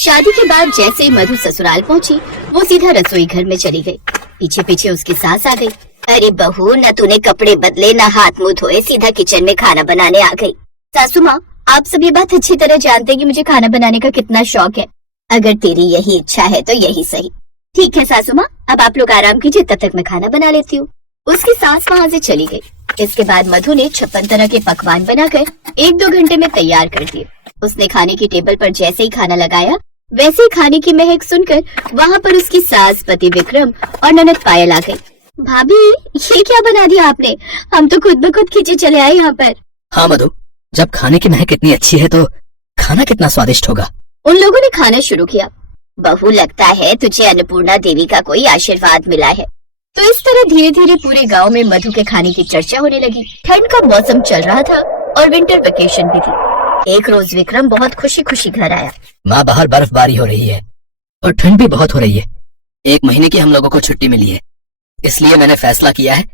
शादी के बाद जैसे ही मधु ससुराल पहुंची, वो सीधा रसोई घर में चली गई। पीछे पीछे उसकी सास आ गई। अरे बहू, न तूने कपड़े बदले न हाथ मुंह धोए, सीधा किचन में खाना बनाने आ गई। सासू माँ, आप सब ये बात अच्छी तरह जानते हैं कि मुझे खाना बनाने का कितना शौक है। अगर तेरी यही इच्छा है तो यही सही। ठीक है सासू माँ, अब आप लोग आराम कीजिए, तब तक मैं खाना बना लेती हूँ। उसकी सास वहाँ से चली गई। इसके बाद मधु ने 56 तरह के पकवान बनाकर 1-2 घंटे में तैयार कर दिए। उसने खाने की टेबल पर जैसे ही खाना लगाया, वैसे ही खाने की महक सुनकर वहाँ पर उसकी सास, पति विक्रम और ननद पायल आ गई। भाभी, ये क्या बना दिया आपने? हम तो खुद ब खुद खींचे चले आए यहाँ पर। हाँ मधु, जब खाने की महक इतनी अच्छी है तो खाना कितना स्वादिष्ट होगा। उन लोगों ने खाना शुरू किया। बहू, लगता है तुझे अन्नपूर्णा देवी का कोई आशीर्वाद मिला है। तो इस तरह धीरे धीरे पूरे गांव में मधु के खाने की चर्चा होने लगी। ठंड का मौसम चल रहा था और विंटर वेकेशन भी थी। एक रोज विक्रम बहुत खुशी खुशी घर आया। माँ, बाहर बर्फबारी हो रही है और ठंड भी बहुत हो रही है। 1 महीने की हम लोगों को छुट्टी मिली है, इसलिए मैंने फैसला किया है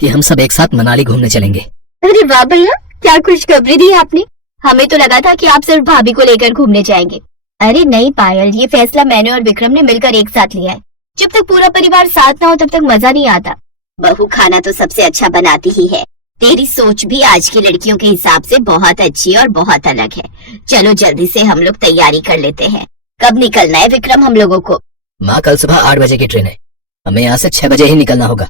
कि हम सब एक साथ मनाली घूमने चलेंगे। अरे वाह भैया, क्या खुशखबरी दी आपने। हमें तो लगा था कि आप सिर्फ भाभी को लेकर घूमने जाएंगे। अरे नहीं पायल, ये फैसला मैंने और विक्रम ने मिलकर एक साथ लिया है। जब तक पूरा परिवार साथ ना हो तब तक मजा नहीं आता। बहू, खाना तो सबसे अच्छा बनाती ही है। तेरी सोच भी आज की लड़कियों के हिसाब से बहुत अच्छी और बहुत अलग है। चलो जल्दी से हम लोग तैयारी कर लेते हैं। कब निकलना है विक्रम हम लोगों को? माँ, कल सुबह 8 बजे की ट्रेन है। हमें यहाँ से 6 बजे ही निकलना होगा।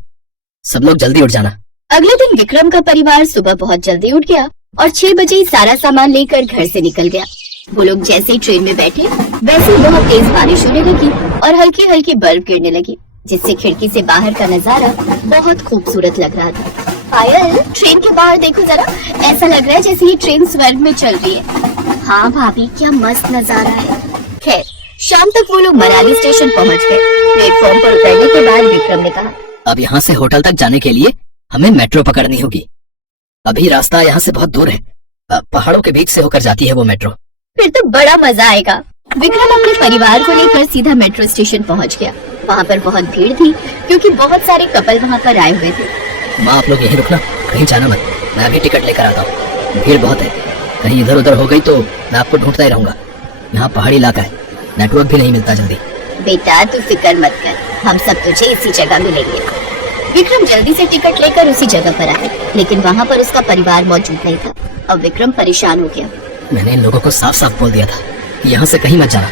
सब लोग जल्दी उठ जाना। अगले दिन विक्रम का परिवार सुबह बहुत जल्दी उठ गया और 6 बजे ही सारा सामान लेकर घर से निकल गया। वो लोग जैसे ही ट्रेन में बैठे, वैसे ही बहुत तेज बारिश होने लगी और हल्की हल्की बर्फ गिरने लगी, जिससे खिड़की से बाहर का नजारा बहुत खूबसूरत लग रहा था। पायल, ट्रेन के बाहर देखो जरा, ऐसा लग रहा है जैसे ये ट्रेन स्वर्ग में चल रही है। हाँ भाभी, क्या मस्त नजारा है। खैर, शाम तक वो लोग मनाली स्टेशन पहुँच गए। प्लेटफॉर्म पर उतरने के बाद विक्रम ने कहा, अब यहाँ से होटल तक जाने के लिए हमें मेट्रो पकड़नी होगी। अभी रास्ता यहाँ से बहुत दूर है, पहाड़ों के बीच से होकर जाती है वो मेट्रो। फिर तो बड़ा मजा आएगा। विक्रम अपने परिवार को लेकर सीधा मेट्रो स्टेशन पहुंच गया। वहाँ पर बहुत भीड़ थी क्योंकि बहुत सारे कपल वहाँ पर आए हुए थे। माँ, आप लोग यहीं रुकना, कहीं जाना मत। मैं अभी टिकट लेकर आता हूँ। भीड़ बहुत है, कहीं इधर उधर हो गई तो मैं आपको ढूंढता ही रहूंगा। यहाँ पहाड़ी इलाका है, नेटवर्क भी नहीं मिलता जल्दी। बेटा, तू फिक्र मत कर, हम सब तुझे इसी जगह मिलेंगे। विक्रम जल्दी से टिकट लेकर उसी जगह पर आया, लेकिन वहाँ पर उसका परिवार मौजूद नहीं था। अब विक्रम परेशान हो गया। मैंने इन लोगों को साफ साफ बोल दिया था कि यहाँ से कहीं मत जाना,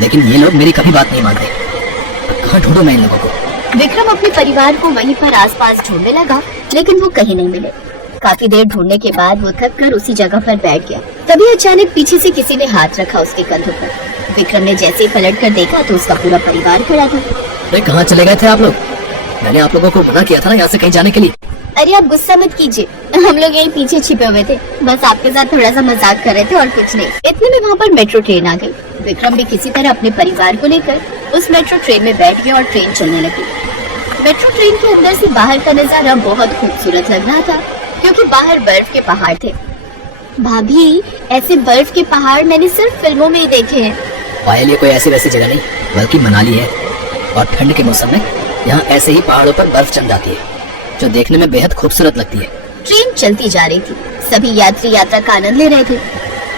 लेकिन ये लोग मेरी कभी बात नहीं मानते। कहाँ ढूंढूं मैं इन लोगों को? विक्रम अपने परिवार को वहीं पर आसपास ढूंढने लगा, लेकिन वो कहीं नहीं मिले। काफी देर ढूंढने के बाद वो थक कर उसी जगह पर बैठ गया। तभी अचानक पीछे से किसी ने हाथ रखा उसके कंधों पर। विक्रम ने जैसे ही पलट कर देखा तो उसका पूरा परिवार खड़ा था। अरे कहाँ चले गए थे आप लोग? मैंने आप लोगों को मना किया था ना यहाँ से कहीं जाने के लिए। अरे आप गुस्सा मत कीजिए, हम लोग यहीं पीछे छिपे हुए थे, बस आपके साथ थोड़ा सा मजाक कर रहे थे और कुछ नहीं। इतने में वहाँ पर मेट्रो ट्रेन आ गई। विक्रम भी किसी तरह अपने परिवार को लेकर उस मेट्रो ट्रेन में बैठ गया और ट्रेन चलने लगी। मेट्रो ट्रेन के अंदर से बाहर का नजारा बहुत खूबसूरत लग रहा था क्योंकि बाहर बर्फ के पहाड़ थे। भाभी, ऐसे बर्फ के पहाड़ मैंने सिर्फ फिल्मों में ही देखे हैं। पायल, ये कोई ऐसी वैसी जगह नहीं, बल्कि मनाली है। और ठंड के मौसम में यहाँ ऐसे ही पहाड़ों पर बर्फ जम जाती है, जो देखने में बेहद खूबसूरत लगती है। ट्रेन चलती जा रही थी। सभी यात्री यात्रा का आनंद ले रहे थे।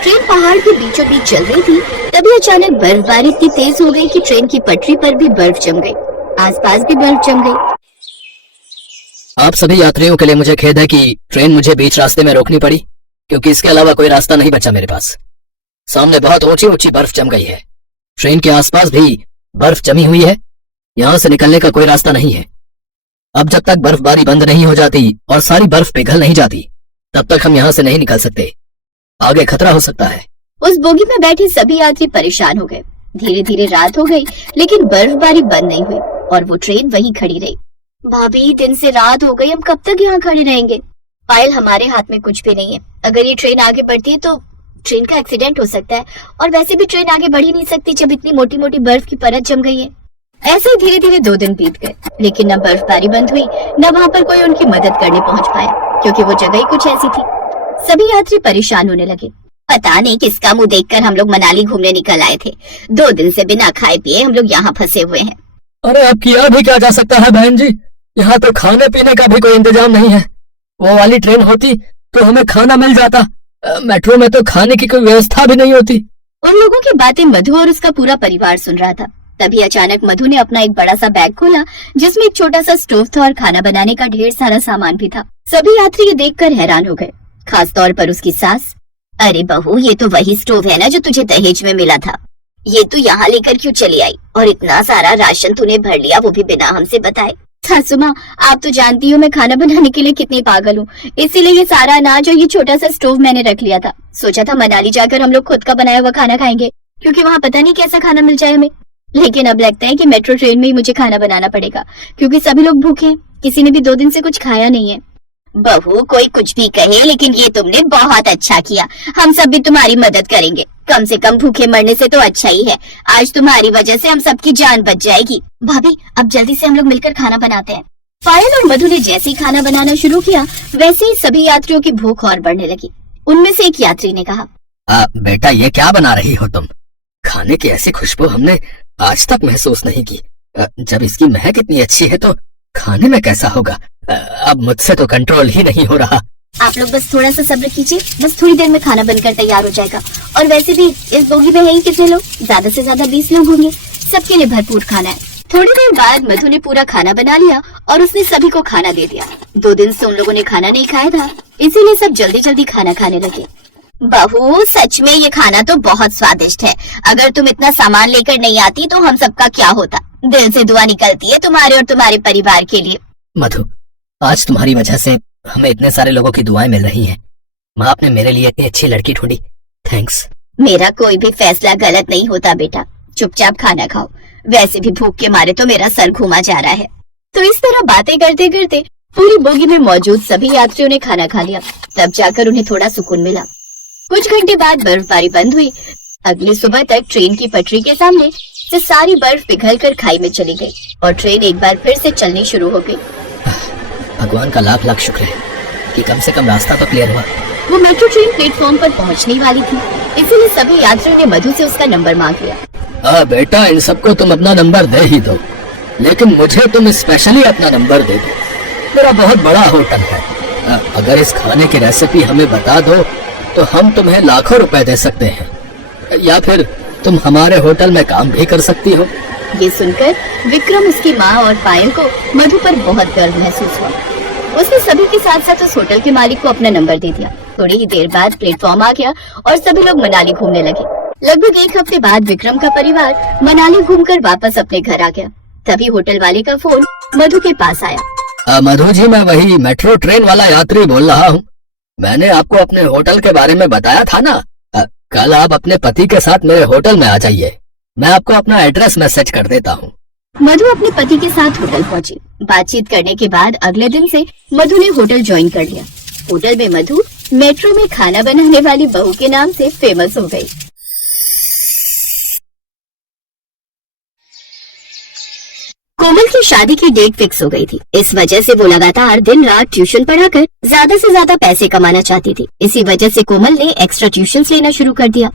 ट्रेन पहाड़ के बीचों बीच चल रही थी। तभी अचानक बर्फबारी इतनी तेज हो गई कि ट्रेन की पटरी पर भी बर्फ जम गई, आसपास भी बर्फ जम गई। आप सभी यात्रियों के लिए मुझे खेद है कि ट्रेन मुझे बीच रास्ते में रोकनी पड़ी, क्योंकि इसके अलावा कोई रास्ता नहीं बचा मेरे पास। सामने बहुत ऊंची ऊंची बर्फ जम गई है। ट्रेन के आसपास भी बर्फ जमी हुई है। यहाँ से निकलने का कोई रास्ता नहीं है। अब जब तक बर्फबारी बंद नहीं हो जाती और सारी बर्फ पिघल नहीं जाती, तब तक हम यहाँ से नहीं निकल सकते। आगे खतरा हो सकता है। उस बोगी में बैठे सभी यात्री परेशान हो गए। धीरे धीरे रात हो गई, लेकिन बर्फबारी बंद नहीं हुई और वो ट्रेन वहीं खड़ी रही। भाभी, दिन से रात हो गई, हम कब तक यहाँ खड़े रहेंगे? पायल, हमारे हाथ में कुछ भी नहीं है। अगर ये ट्रेन आगे बढ़ती है तो ट्रेन का एक्सीडेंट हो सकता है, और वैसे भी ट्रेन आगे बढ़ ही नहीं सकती जब इतनी मोटी मोटी बर्फ की परत जम गई है। ऐसे ही धीरे धीरे 2 दिन बीत गए, लेकिन न बर्फबारी बंद हुई, न वहाँ पर कोई उनकी मदद करने पहुँच पाया, क्योंकि वो जगह ही कुछ ऐसी थी। सभी यात्री परेशान होने लगे। पता नहीं किसका मुंह देखकर हम लोग मनाली घूमने निकल आए थे। 2 दिन से बिना खाए पिए हम लोग यहाँ फंसे हुए हैं। अरे अब किया भी क्या जा सकता है बहन जी, यहाँ तो खाने पीने का भी कोई इंतजाम नहीं है। वो वाली ट्रेन होती तो हमें खाना मिल जाता, मेट्रो में तो खाने की कोई व्यवस्था भी नहीं होती। उन लोगों की बातें मधु और उसका पूरा परिवार सुन रहा था। तभी अचानक मधु ने अपना एक बड़ा सा बैग खोला जिसमें एक छोटा सा स्टोव था और खाना बनाने का ढेर सारा सामान भी था। सभी यात्री ये देखकर हैरान हो गए, खास तौर पर उसकी सास। अरे बहू, ये तो वही स्टोव है ना जो तुझे दहेज में मिला था। ये तू यहाँ लेकर क्यों चली आई? और इतना सारा राशन तूने भर लिया, वो भी बिना हमसे बताए। सासू माँ, आप तो जानती हो मैं खाना बनाने के लिए कितनी पागल हूँ, इसीलिए ये सारा अनाज और ये छोटा सा स्टोव मैंने रख लिया था। सोचा था मनाली जाकर हम लोग खुद का बनाया हुआ खाना खाएंगे, क्योंकि वहाँ पता नहीं कैसा खाना मिल जाए हमें। लेकिन अब लगता है कि मेट्रो ट्रेन में ही मुझे खाना बनाना पड़ेगा, क्योंकि सभी लोग भूखे हैं, किसी ने भी 2 दिन से कुछ खाया नहीं है। बहू, कोई कुछ भी कहे, लेकिन ये तुमने बहुत अच्छा किया। हम सब भी तुम्हारी मदद करेंगे। कम से कम भूखे मरने से तो अच्छा ही है। आज तुम्हारी वजह से हम सबकी जान बच जाएगी। भाभी, अब जल्दी से हम लोग मिलकर खाना बनाते हैं। पायल और मधु ने जैसे ही खाना बनाना शुरू किया, वैसे ही सभी यात्रियों की भूख और बढ़ने लगी। उनमें से एक यात्री ने कहा, बेटा, ये क्या बना रही हो तुम? खाने की ऐसी खुशबू हमने आज तक महसूस नहीं की। जब इसकी महक इतनी अच्छी है तो खाने में कैसा होगा? अब मुझसे तो कंट्रोल ही नहीं हो रहा। आप लोग बस थोड़ा सा सब्र कीजिए, बस थोड़ी देर में खाना बनकर तैयार हो जाएगा। और वैसे भी इस बोगी में है ही कितने लोग? ज्यादा से ज्यादा 20 लोग होंगे। सबके लिए भरपूर खाना है। थोड़ी देर बाद मधु ने पूरा खाना बना लिया और उसने सभी को खाना दे दिया। 2 दिन से उन लोगों ने खाना नहीं खाया था, इसीलिए सब जल्दी जल्दी खाना खाने लगे। बहू, सच में ये खाना तो बहुत स्वादिष्ट है। अगर तुम इतना सामान लेकर नहीं आती तो हम सबका क्या होता। दिल से दुआ निकलती है तुम्हारे और तुम्हारे परिवार के लिए। मधु, आज तुम्हारी वजह से हमें इतने सारे लोगों की दुआएं मिल रही हैं। माँ आपने मेरे लिए इतनी अच्छी लड़की ढूंढी, थैंक्स। मेरा कोई भी फैसला गलत नहीं होता बेटा, चुपचाप खाना खाओ। वैसे भी भूख के मारे तो मेरा सर घूमा जा रहा है। तो इस तरह बातें करते करते पूरी बोगी में मौजूद सभी यात्रियों ने खाना खा लिया। तब जाकर उन्हें थोड़ा सुकून मिला। कुछ घंटे बाद बर्फबारी बंद हुई। अगली सुबह तक ट्रेन की पटरी के सामने से सारी बर्फ पिघलकर खाई में चली गई और ट्रेन एक बार फिर से चलनी शुरू हो गई। भगवान का लाख लाख शुक्र है कि कम से कम रास्ता तो क्लियर हुआ। वो मेट्रो ट्रेन प्लेटफॉर्म पर पहुंचने वाली थी, इसीलिए सभी यात्रियों ने मधु से उसका नंबर मांग लिया। बेटा, इन सबको तुम अपना नंबर दे ही दो, लेकिन मुझे तुम स्पेशली अपना नंबर दे दो। मेरा बहुत बड़ा होटल है। अगर इस खाने की रेसिपी हमें बता दो तो हम तुम्हें लाखों रुपए दे सकते हैं, या फिर तुम हमारे होटल में काम भी कर सकती हो। ये सुनकर विक्रम, उसकी माँ और पायल को मधु पर बहुत गर्व महसूस हुआ। उसने सभी के साथ साथ उस होटल के मालिक को अपना नंबर दे दिया। थोड़ी ही देर बाद प्लेटफॉर्म आ गया और सभी लोग मनाली घूमने लगे। लगभग 1 हफ्ते बाद विक्रम का परिवार मनाली घूमकर वापस अपने घर आ गया। तभी होटल वाले का फोन मधु के पास आया। मधु जी, मैं वही मेट्रो ट्रेन वाला यात्री बोल रहा हूँ। मैंने आपको अपने होटल के बारे में बताया था ना। कल आप अपने पति के साथ मेरे होटल में आ जाइए। मैं आपको अपना एड्रेस मैसेज कर देता हूँ। मधु अपने पति के साथ होटल पहुंची। बातचीत करने के बाद अगले दिन से मधु ने होटल ज्वाइन कर लिया। होटल में मधु मेट्रो में खाना बनाने वाली बहू के नाम से फेमस हो गई। कोमल की शादी की डेट फिक्स हो गई थी। इस वजह से वो लगातार दिन रात ट्यूशन पढ़ाकर ज्यादा से ज्यादा पैसे कमाना चाहती थी। इसी वजह से कोमल ने एक्स्ट्रा ट्यूशंस लेना शुरू कर दिया।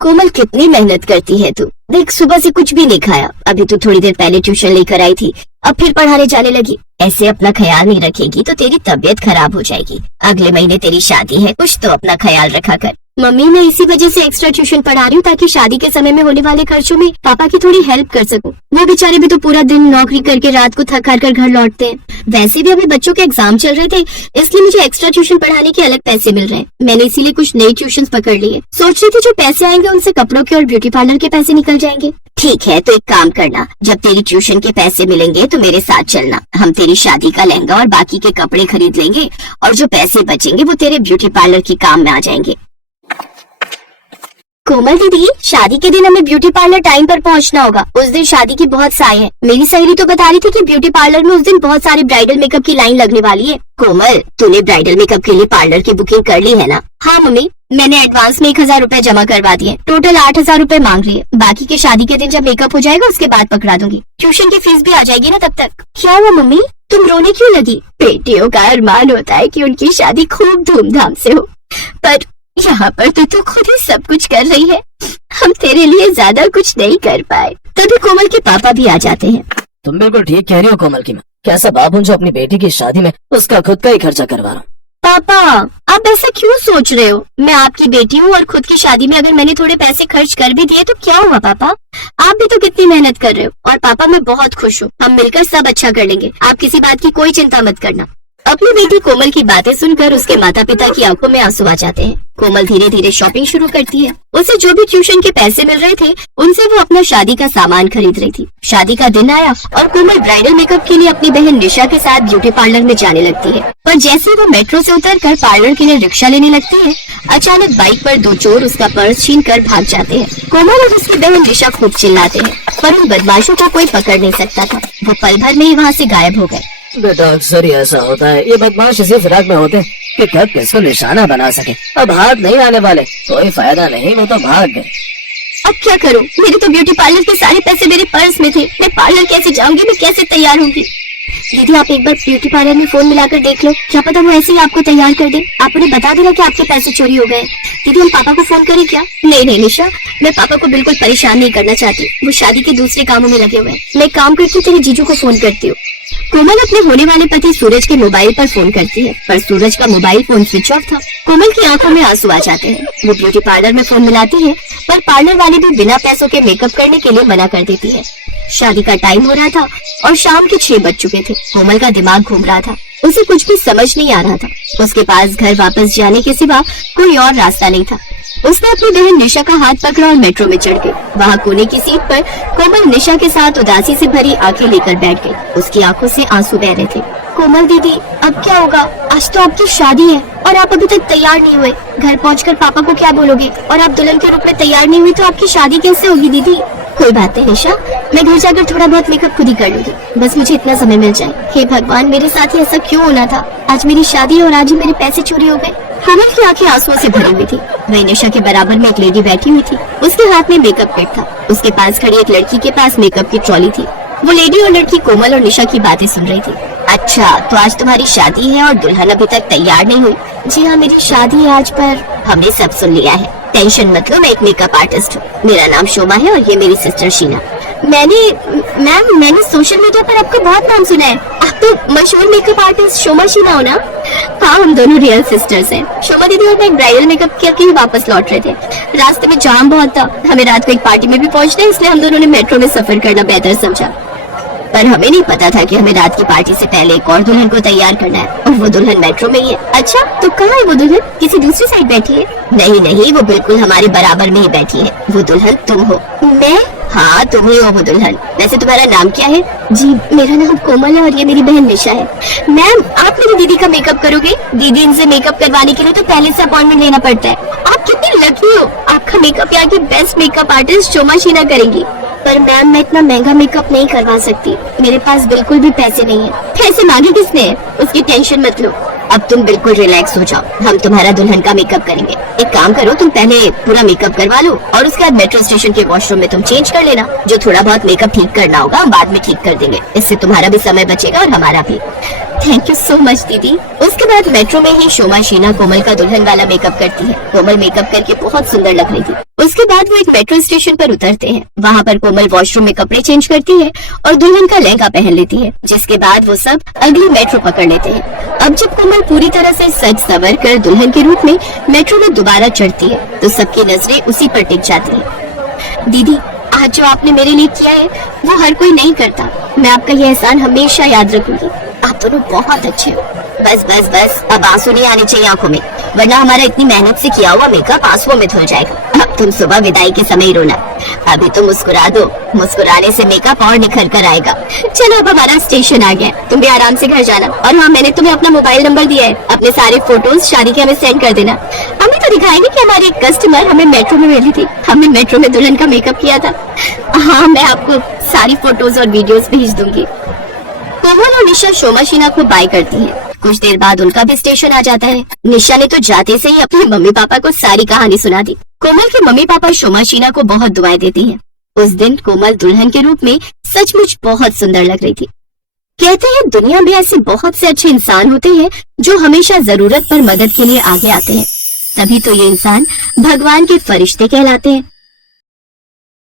कोमल, कितनी मेहनत करती है तू। देख, सुबह से कुछ भी नहीं खाया। अभी तू थोड़ी देर पहले ट्यूशन लेकर आई थी, अब फिर पढ़ाने जाने लगी। ऐसे अपना ख्याल नहीं रखेगी तो तेरी तबीयत खराब हो जाएगी। अगले महीने तेरी शादी है, कुछ तो अपना ख्याल रखा कर। मम्मी, मैं इसी वजह से एक्स्ट्रा ट्यूशन पढ़ा रही हूँ ताकि शादी के समय में होने वाले खर्चों में पापा की थोड़ी हेल्प कर सकूं। वो बेचारे भी तो पूरा दिन नौकरी करके रात को थक हार कर घर लौटते हैं। वैसे भी अभी बच्चों के एग्जाम चल रहे थे, इसलिए मुझे एक्स्ट्रा ट्यूशन पढ़ाने के अलग पैसे मिल रहे हैं। मैंने इसीलिए कुछ नई ट्यूशन पकड़ लिए। सोच रही थी जो पैसे आएंगे उनसे कपड़ों के और ब्यूटी पार्लर के पैसे निकल जाएंगे। ठीक है, तो एक काम करना, जब तेरी ट्यूशन के पैसे मिलेंगे तो मेरे साथ चलना। हम तेरी शादी का लहंगा और बाकी के कपड़े खरीद लेंगे और जो पैसे बचेंगे वो तेरे ब्यूटी पार्लर के काम में आ जाएंगे। कोमल दीदी, शादी के दिन हमें ब्यूटी पार्लर टाइम पर पहुंचना होगा। उस दिन शादी की बहुत साए हैं। मेरी सहेली तो बता रही थी कि ब्यूटी पार्लर में उस दिन बहुत सारे ब्राइडल मेकअप की लाइन लगने वाली है। कोमल, तूने ब्राइडल मेकअप के लिए पार्लर की बुकिंग कर ली है ना? हाँ मम्मी, मैंने एडवांस में 1000 रुपए जमा करवा दिए। टोटल 8000 रुपए मांग रही है। बाकी के शादी के दिन जब मेकअप हो जाएगा उसके बाद पकड़ा दूंगी। ट्यूशन की फीस भी आ जाएगी ना तब तक। क्या हुआ मम्मी, तुम रोने क्यों लगी? बेटियों का अरमान होता है कि उनकी शादी खूब धूमधाम से हो, पर यहाँ पर तो खुद ही सब कुछ कर रही है। हम तेरे लिए ज्यादा कुछ नहीं कर पाए। तभी कोमल के पापा भी आ जाते हैं। तुम बिल्कुल ठीक कह रही हो कोमल की माँ। कैसा बाप हूँ जो अपनी बेटी की शादी में उसका खुद का ही खर्चा करवा रहा हूँ। पापा, आप ऐसा क्यों सोच रहे हो? मैं आपकी बेटी हूँ और खुद की शादी में अगर मैंने थोड़े पैसे खर्च कर भी दिए तो क्या हुआ पापा? आप भी तो कितनी मेहनत कर रहे हो। और पापा मैं बहुत खुश हूँ, हम मिलकर सब अच्छा कर लेंगे, आप किसी बात की कोई चिंता मत करना। अपनी बेटी कोमल की बातें सुनकर उसके माता पिता की आंखों में आंसू आ जाते हैं। कोमल धीरे धीरे शॉपिंग शुरू करती है। उसे जो भी ट्यूशन के पैसे मिल रहे थे उनसे वो अपना शादी का सामान खरीद रही थी। शादी का दिन आया और कोमल ब्राइडल मेकअप के लिए अपनी बहन निशा के साथ ब्यूटी पार्लर में जाने लगती है। पर जैसे वो मेट्रो से उतरकर पार्लर के लिए रिक्शा लेने लगती है, अचानक बाइक पर दो चोर उसका पर्स छीन कर भाग जाते हैं। कोमल और उसकी बहन निशा खूब चिल्लाते हैं, पर उन बदमाशों को कोई पकड़ नहीं सकता था। वो पल भर में ही वहाँ से गायब हो गए। बेटा अक्सर ही ऐसा होता है, ये बदमाश इसी फिराक में होते हैं कि कब किसको निशाना बना सके। अब हाथ नहीं आने वाले, कोई फायदा नहीं, वो तो भाग गए। अब क्या करूं? मेरे तो ब्यूटी पार्लर के सारे पैसे मेरे पर्स में थे। मैं पार्लर कैसे जाऊंगी? मैं कैसे तैयार होंगी? दीदी आप एक बार ब्यूटी पार्लर में फोन मिलाकर देख लो, क्या पता वो ऐसे ही आपको तैयार कर दे। आपने बता दिया कि आपके पैसे चोरी हो गए। दीदी हम पापा को फोन करें क्या? नहीं नहीं निशा, मैं पापा को बिल्कुल परेशान नहीं करना चाहती, वो शादी के दूसरे कामों में लगे हुए हैं। मैं काम करती तेरे जीजू को फोन करती हूँ। कोमल अपने होने वाले पति सूरज के मोबाइल पर फोन करती है, पर सूरज का मोबाइल फोन स्विच ऑफ था। कोमल की आंखों में आंसू आ जाते हैं। वो ब्यूटी पार्लर में फोन मिलाती है, पर पार्लर वाली भी बिना पैसों के मेकअप करने के लिए मना कर देती है। शादी का टाइम हो रहा था और शाम के 6 बज चुके थे। कोमल का दिमाग घूम रहा था, उसे कुछ भी समझ नहीं आ रहा था। उसके पास घर वापस जाने के सिवा कोई और रास्ता नहीं था। उसने अपनी बहन निशा का हाथ पकड़ा और मेट्रो में चढ़ गई। वहाँ कोने की सीट पर कोमल निशा के साथ उदासी से भरी आंखें लेकर बैठ गई। उसकी आंखों से आंसू बह रहे थे। कोमल दीदी अब क्या होगा? आज तो आपकी शादी है और आप अभी तक तैयार नहीं हुए। घर पहुंचकर पापा को क्या बोलोगे? और आप दुल्हन के रूप में तैयार नहीं हुई तो आपकी शादी कैसे होगी दीदी? कोई बात नहीं निशा, मैं घर जाकर थोड़ा बहुत मेकअप खुद ही कर लूंगी, बस मुझे इतना समय मिल जाए। हे भगवान, मेरे साथ ही ऐसा क्यों होना था? आज मेरी शादी और आज ही मेरे पैसे चोरी हो गए। कोमल की आंखें आंसुओं से भरी हुई थी। वही निशा के बराबर में एक लेडी बैठी हुई थी। उसके हाथ में मेकअप किट था। उसके पास खड़ी एक लड़की के पास मेकअप की ट्रॉली थी। वो लेडी और लड़की कोमल और निशा की बातें सुन रही थी। अच्छा, तो आज तुम्हारी शादी है और दुल्हन अभी तक तैयार नहीं हुई? जी हाँ, मेरी शादी है आज, पर हमने सब सुन लिया है। टेंशन मत लो, मैं एक मेकअप आर्टिस्ट हूँ। मेरा नाम शोमा है और ये मेरी सिस्टर शीना। मैंने सोशल मीडिया पर आपका बहुत नाम सुना है। आप तो मशहूर मेकअप आर्टिस्ट शोमा शीना हो ना? हाँ, हम दोनों रियल सिस्टर्स हैं। शोमा दीदी और मैं ब्राइडल मेकअप करके ही वापस लौट रहे थे। रास्ते में जाम बहुत था, हमें रात को एक पार्टी में भी पहुंचना है, इसलिए हम दोनों ने मेट्रो में सफर करना बेहतर समझा। पर हमें नहीं पता था कि हमें रात की पार्टी से पहले एक और दुल्हन को तैयार करना है, और वो दुल्हन मेट्रो में ही है। अच्छा, तो कहाँ है वो दुल्हन? किसी दूसरी साइड बैठी है? नहीं, वो बिल्कुल हमारे बराबर में ही बैठी है। वो दुल्हन तुम हो। मैं? हाँ, तुम ही हो वो दुल्हन। वैसे तुम्हारा नाम क्या है? जी, मेरा नाम कोमल है और ये मेरी बहन निशा है। मैम, आप मेरी दीदी का मेकअप करोगे? दीदी इनसे मेकअप करवाने के लिए तो पहले से अपॉइंटमेंट लेना पड़ता है। आप कितनी लकी हो, आपका मेकअप यहाँ की बेस्ट मेकअप आर्टिस्ट शोमा शीना करेंगी। पर मैम, मैं इतना महंगा मेकअप नहीं करवा सकती, मेरे पास बिल्कुल भी पैसे नहीं है। पैसे मांगे किसने? उसकी टेंशन मत लो, अब तुम बिल्कुल रिलैक्स हो जाओ, हम तुम्हारा दुल्हन का मेकअप करेंगे। एक काम करो, तुम पहले पूरा मेकअप करवा लो और उसके बाद मेट्रो स्टेशन के वॉशरूम में तुम चेंज कर लेना। जो थोड़ा बहुत मेकअप ठीक करना होगा हम बाद में ठीक कर देंगे, इससे तुम्हारा भी समय बचेगा और हमारा भी। थैंक यू सो मच दीदी। उसके बाद मेट्रो में ही शोमा शीना कोमल का दुल्हन वाला मेकअप करती है। कोमल मेकअप करके बहुत सुंदर लग रही थी। उसके बाद वो एक मेट्रो स्टेशन पर उतरते हैं। वहाँ पर कोमल वॉशरूम में कपड़े चेंज करती है और दुल्हन का लहंगा पहन लेती है, जिसके बाद वो सब अगली मेट्रो पकड़ लेते हैं। अब जब कोमल पूरी तरह से सज संवर कर दुल्हन के रूप में मेट्रो में दोबारा चढ़ती है तो सबकी नजरें उसी पर टिक जाती है। दीदी, आज जो आपने मेरे लिए किया है वो हर कोई नहीं करता। मैं आपका ये एहसान हमेशा याद रखूंगी। आप दोनों बहुत अच्छे हो। बस बस बस, अब आंसू नहीं आने चाहिए आंखों में, वरना हमारा इतनी मेहनत से किया हुआ मेकअप आंसुओं में धुल जाएगा। अब तुम सुबह विदाई के समय रोना, अभी तो मुस्कुरा दो, मुस्कुराने से मेकअप और निखर कर आएगा। चलो, अब हमारा स्टेशन आ गया, तुम भी आराम से घर जाना। और हाँ, मैंने तुम्हें अपना मोबाइल नंबर दिया है, अपने सारे फोटोज शादी के हमें सेंड कर देना। हमें तो दिखाएंगे कि हमारी एक कस्टमर हमें मेट्रो में मिली थी, हमने मेट्रो में दुल्हन का मेकअप किया था। हाँ, मैं आपको सारी फोटोज और वीडियोज भेज दूंगी। कोमल और निशा शोमा शीना को बाय करती है। कुछ देर बाद उनका भी स्टेशन आ जाता है। निशा ने तो जाते से ही अपने मम्मी पापा को सारी कहानी सुना दी। कोमल के मम्मी पापा शोमा शीना को बहुत दुआएं देती हैं। उस दिन कोमल दुल्हन के रूप में सचमुच बहुत सुंदर लग रही थी। कहते हैं दुनिया में ऐसे बहुत से अच्छे इंसान होते हैं जो हमेशा जरूरत पर मदद के लिए आगे आते हैं, तभी तो ये इंसान भगवान के फरिश्ते कहलाते हैं।